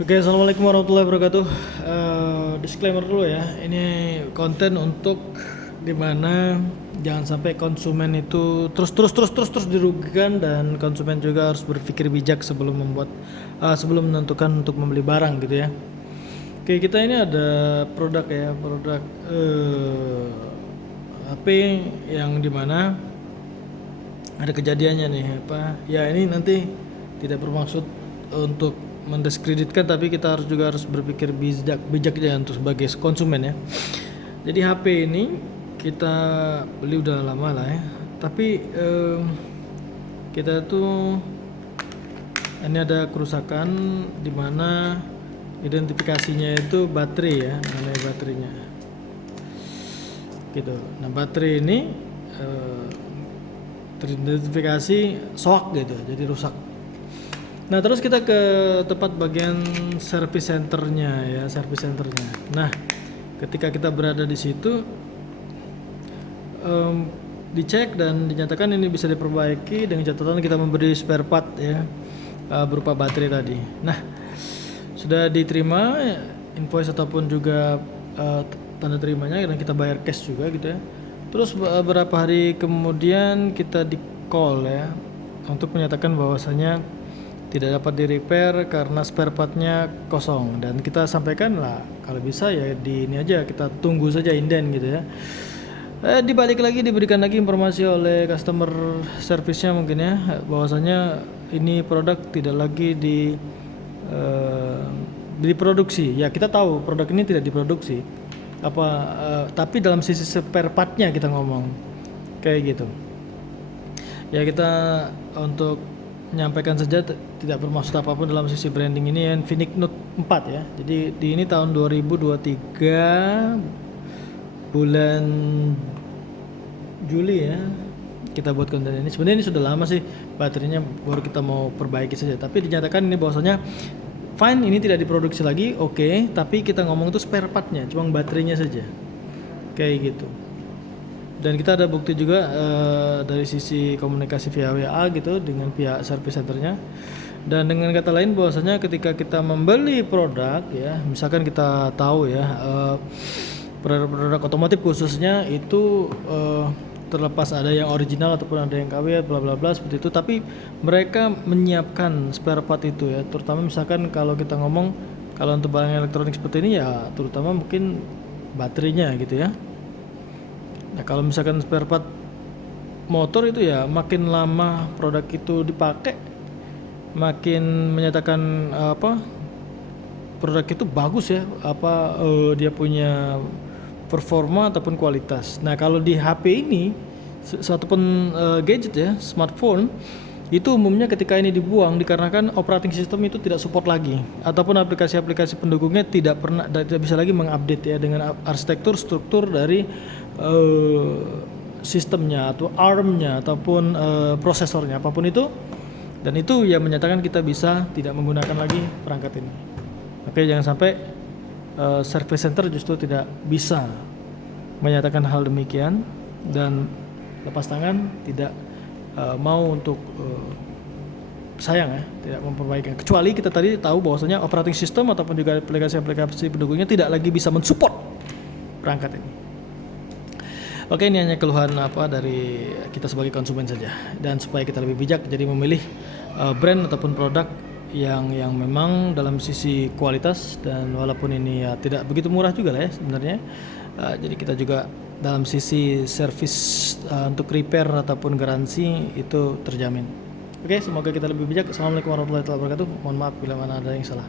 Oke, assalamualaikum warahmatullahi wabarakatuh. Disclaimer dulu ya, ini konten untuk dimana jangan sampai konsumen itu terus dirugikan, dan konsumen juga harus berpikir bijak sebelum menentukan untuk membeli barang gitu ya. Oke, kita ini ada produk ya, produk HP yang dimana ada kejadiannya nih apa ya, ini nanti tidak bermaksud untuk mendiskreditkan, tapi kita harus berpikir bijak ya untuk sebagai konsumen ya. Jadi HP ini kita beli udah lama lah ya, tapi kita tuh ini ada kerusakan di mana identifikasinya itu baterai ya, mengenai baterainya gitu. Nah, baterai ini teridentifikasi shock gitu, jadi rusak. Nah, terus kita ke tempat bagian service centernya ya, service centernya. Nah, ketika kita berada di situ, dicek dan dinyatakan ini bisa diperbaiki dengan catatan kita memberi spare part ya, berupa baterai tadi. Nah, sudah diterima invoice ataupun juga tanda terimanya, dan kita bayar cash juga gitu ya. Terus beberapa hari kemudian kita di call ya untuk menyatakan bahwasanya tidak dapat di repair karena spare partnya kosong, dan kita sampaikan lah kalau bisa ya di ini aja, kita tunggu saja inden gitu ya. Dibalik lagi diberikan lagi informasi oleh customer service-nya mungkin ya, bahwasanya ini produk tidak lagi diproduksi. Ya, kita tahu produk ini tidak diproduksi tapi dalam sisi spare partnya kita ngomong kayak gitu ya. Kita untuk menyampaikan saja tidak bermaksud apapun dalam sisi branding ini ya, Infinix Note 4 ya. Jadi di ini tahun 2023 bulan Juli ya kita buat konten ini. Sebenarnya ini sudah lama sih, baterainya baru kita mau perbaiki saja, tapi dinyatakan ini bahwasanya fine, ini tidak diproduksi lagi, oke, tapi kita ngomong itu spare partnya, cuma baterainya saja kayak gitu. Dan kita ada bukti juga dari sisi komunikasi via WA gitu dengan pihak service centernya. Dan dengan kata lain bahwasanya ketika kita membeli produk ya, misalkan kita tahu ya produk-produk otomotif khususnya itu terlepas ada yang original ataupun ada yang KW bla bla bla seperti itu, tapi mereka menyiapkan spare part itu ya, terutama misalkan kalau kita ngomong kalau untuk barang elektronik seperti ini ya, terutama mungkin baterainya gitu ya. Nah, kalau misalkan spare part motor itu ya, makin lama produk itu dipakai makin menyatakan produk itu bagus ya, dia punya performa ataupun kualitas. Nah, kalau di HP ini satupun gadget ya, smartphone itu umumnya ketika ini dibuang dikarenakan operating system itu tidak support lagi, ataupun aplikasi-aplikasi pendukungnya tidak bisa lagi mengupdate ya dengan arsitektur struktur dari sistemnya atau ARM-nya ataupun prosesornya apapun itu, dan itu yang menyatakan kita bisa tidak menggunakan lagi perangkat ini. Oke, jangan sampai service center justru tidak bisa menyatakan hal demikian dan lepas tangan, tidak mau untuk sayang ya, tidak memperbaikinya, kecuali kita tadi tahu bahwasanya operating system ataupun juga aplikasi-aplikasi pendukungnya tidak lagi bisa mensupport perangkat ini. Oke, ini hanya keluhan dari kita sebagai konsumen saja, dan supaya kita lebih bijak jadi memilih brand ataupun produk yang memang dalam sisi kualitas, dan walaupun ini ya tidak begitu murah juga lah ya sebenarnya. Jadi kita juga dalam sisi service untuk repair ataupun garansi itu terjamin. Oke, semoga kita lebih bijak. Assalamualaikum warahmatullahi wabarakatuh. Mohon maaf bila mana ada yang salah.